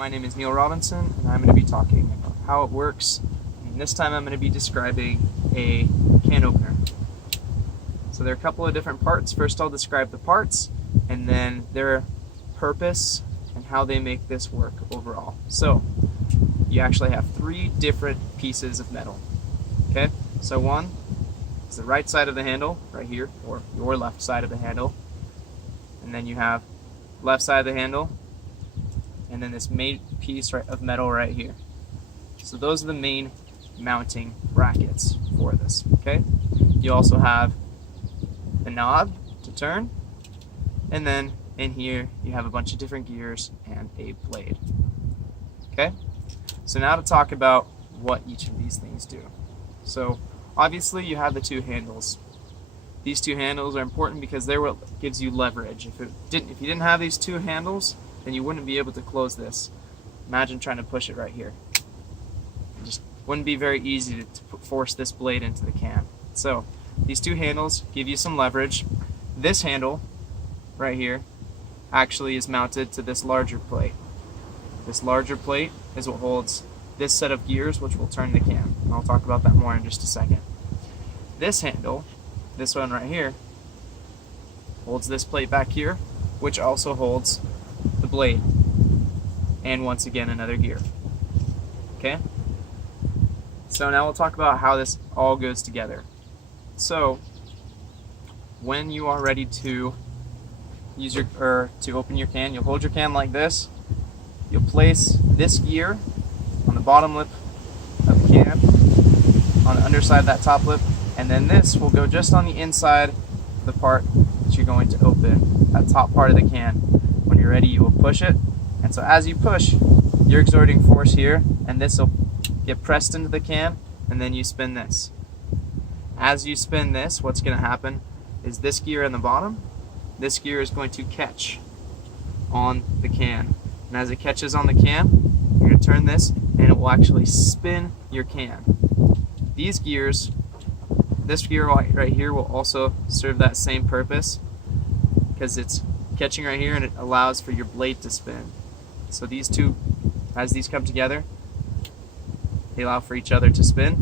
my name is Neil Robinson, and I'm going to be talking about how it works. And this time I'm going to be describing a can opener. So there are a couple of different parts. First I'll describe the parts, and then their purpose and how they make this work overall. So you actually have three different pieces of metal. Okay, so one is the right side of the handle, right here, or your left side of the handle. And then you have left side of the handle, and then this main piece of metal right here. So those are the main mounting brackets for this, okay? You also have the knob to turn, and then in here you have a bunch of different gears and a blade, okay? So now to talk about what each of these things do. So obviously you have the two handles. These two handles are important because they're what gives you leverage. If you didn't have these two handles, then you wouldn't be able to close this. Imagine trying to push it right here. It just wouldn't be very easy to force this blade into the can. So these two handles give you some leverage. This handle right here actually is mounted to this larger plate. This larger plate is what holds this set of gears, which will turn the can. And I'll talk about that more in just a second. This handle, this one right here, holds this plate back here, which also holds the blade, and once again another gear. Okay? So now we'll talk about how this all goes together. So when you are ready to use to open your can, you'll hold your can like this. You'll place this gear on the bottom lip of the can, on the underside of that top lip, and then this will go just on the inside of the part that you're going to open, that top part of the can. When you're ready, you will push it, and so as you push, you're exerting force here, and this will get pressed into the can, and then you spin this. As you spin this, what's going to happen is this gear in the bottom, this gear is going to catch on the can, and as it catches on the can, you're going to turn this, and it will actually spin your can. These gears, this gear right here will also serve that same purpose because it's catching right here and it allows for your blade to spin. So these two, as these come together, they allow for each other to spin.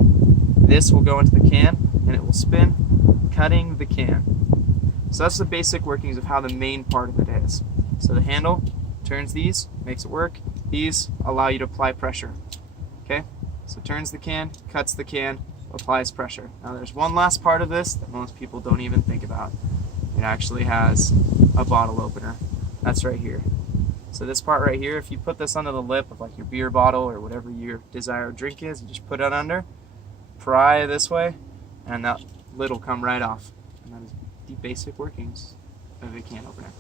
This will go into the can and it will spin, cutting the can. So that's the basic workings of how the main part of it is. So the handle turns these, makes it work. These allow you to apply pressure. Okay? So turns the can, cuts the can, applies pressure. Now there's one last part of this that most people don't even think about. It actually has a bottle opener. That's right here. So this part right here, if you put this under the lip of like your beer bottle or whatever your desired drink is, you just put it under, pry this way, and that lid will come right off. And that is the basic workings of a can opener.